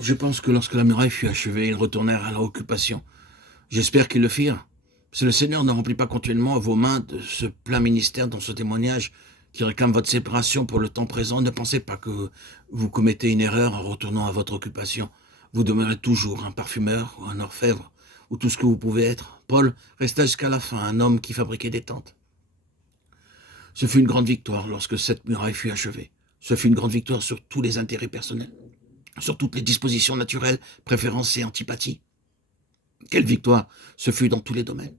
Je pense que lorsque la muraille fut achevée, ils retournèrent à leur occupation. J'espère qu'ils le firent. Si le Seigneur ne remplit pas continuellement vos mains de ce plein ministère dans ce témoignage qui réclame votre séparation pour le temps présent, ne pensez pas que vous commettez une erreur en retournant à votre occupation. Vous demeurez toujours un parfumeur ou un orfèvre, ou tout ce que vous pouvez être. Paul resta jusqu'à la fin un homme qui fabriquait des tentes. Ce fut une grande victoire lorsque cette muraille fut achevée. Ce fut une grande victoire sur tous les intérêts personnels, sur toutes les dispositions naturelles, préférences et antipathies. Quelle victoire ce fut dans tous les domaines.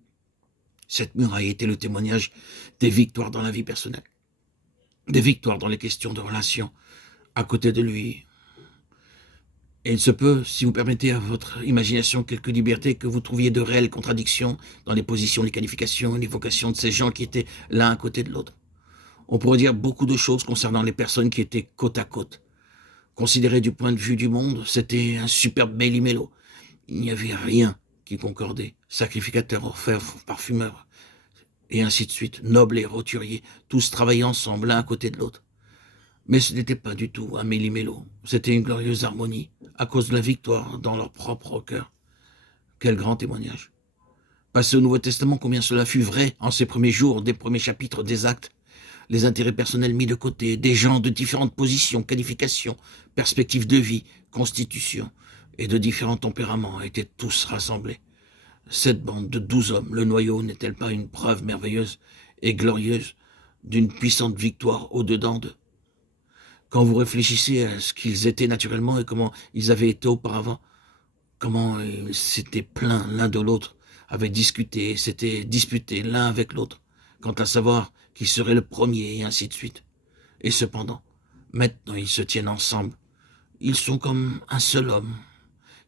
Cette muraille était le témoignage des victoires dans la vie personnelle, des victoires dans les questions de relations à côté de lui. Et il se peut, si vous permettez à votre imagination quelques libertés, que vous trouviez de réelles contradictions dans les positions, les qualifications et les vocations de ces gens qui étaient l'un à côté de l'autre. On pourrait dire beaucoup de choses concernant les personnes qui étaient côte à côte. Considéré du point de vue du monde, c'était un superbe méli-mélo. Il n'y avait rien qui concordait. Sacrificateur, orfèvre, parfumeur, et ainsi de suite, nobles et roturiers, tous travaillant ensemble l'un à côté de l'autre. Mais ce n'était pas du tout un méli-mélo. C'était une glorieuse harmonie, à cause de la victoire dans leur propre cœur. Quel grand témoignage. Passé au Nouveau Testament, combien cela fut vrai en ces premiers jours, des premiers chapitres des Actes. Les intérêts personnels mis de côté, des gens de différentes positions, qualifications, perspectives de vie, constitution, et de différents tempéraments étaient tous rassemblés. Cette bande de 12 hommes, le noyau, n'est-elle pas une preuve merveilleuse et glorieuse d'une puissante victoire au-dedans d'eux? Quand vous réfléchissez à ce qu'ils étaient naturellement et comment ils avaient été auparavant, comment ils s'étaient plaints l'un de l'autre, avaient discuté, s'étaient disputés l'un avec l'autre, quant à savoir qui serait le premier et ainsi de suite. Et cependant, maintenant ils se tiennent ensemble. Ils sont comme un seul homme.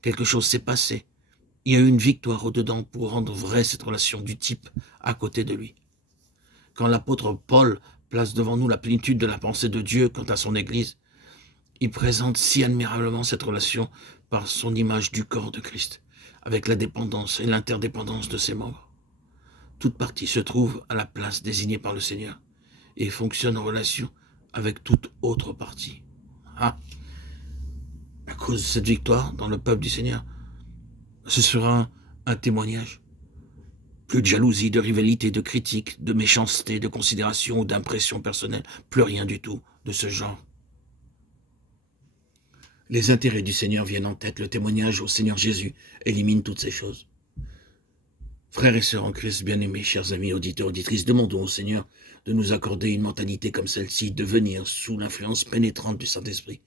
Quelque chose s'est passé. Il y a eu une victoire au-dedans pour rendre vraie cette relation du type à côté de lui. Quand l'apôtre Paul place devant nous la plénitude de la pensée de Dieu quant à son Église, il présente si admirablement cette relation par son image du corps de Christ, avec la dépendance et l'interdépendance de ses membres. Toute partie se trouve à la place désignée par le Seigneur et fonctionne en relation avec toute autre partie. Ah, à cause de cette victoire dans le peuple du Seigneur, ce sera un témoignage. Plus de jalousie, de rivalité, de critique, de méchanceté, de considération ou d'impression personnelle. Plus rien du tout de ce genre. Les intérêts du Seigneur viennent en tête. Le témoignage au Seigneur Jésus élimine toutes ces choses. Frères et sœurs en Christ, bien-aimés, chers amis, auditeurs, auditrices, demandons au Seigneur de nous accorder une mentalité comme celle-ci, de venir sous l'influence pénétrante du Saint-Esprit,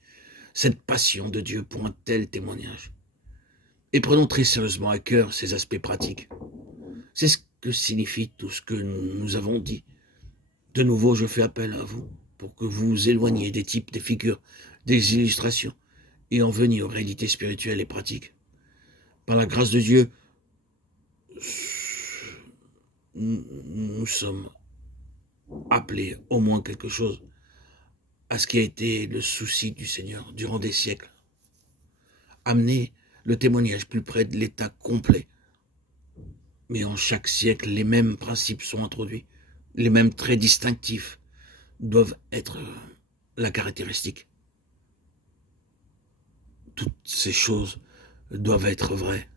cette passion de Dieu pour un tel témoignage. Et prenons très sérieusement à cœur ces aspects pratiques. C'est ce que signifie tout ce que nous avons dit. De nouveau, je fais appel à vous pour que vous vous éloigniez des types, des figures, des illustrations et en veniez aux réalités spirituelles et pratiques. Par la grâce de Dieu, nous sommes appelés au moins quelque chose à ce qui a été le souci du Seigneur durant des siècles. Amener le témoignage plus près de l'état complet. Mais en chaque siècle, les mêmes principes sont introduits. Les mêmes traits distinctifs doivent être la caractéristique. Toutes ces choses doivent être vraies.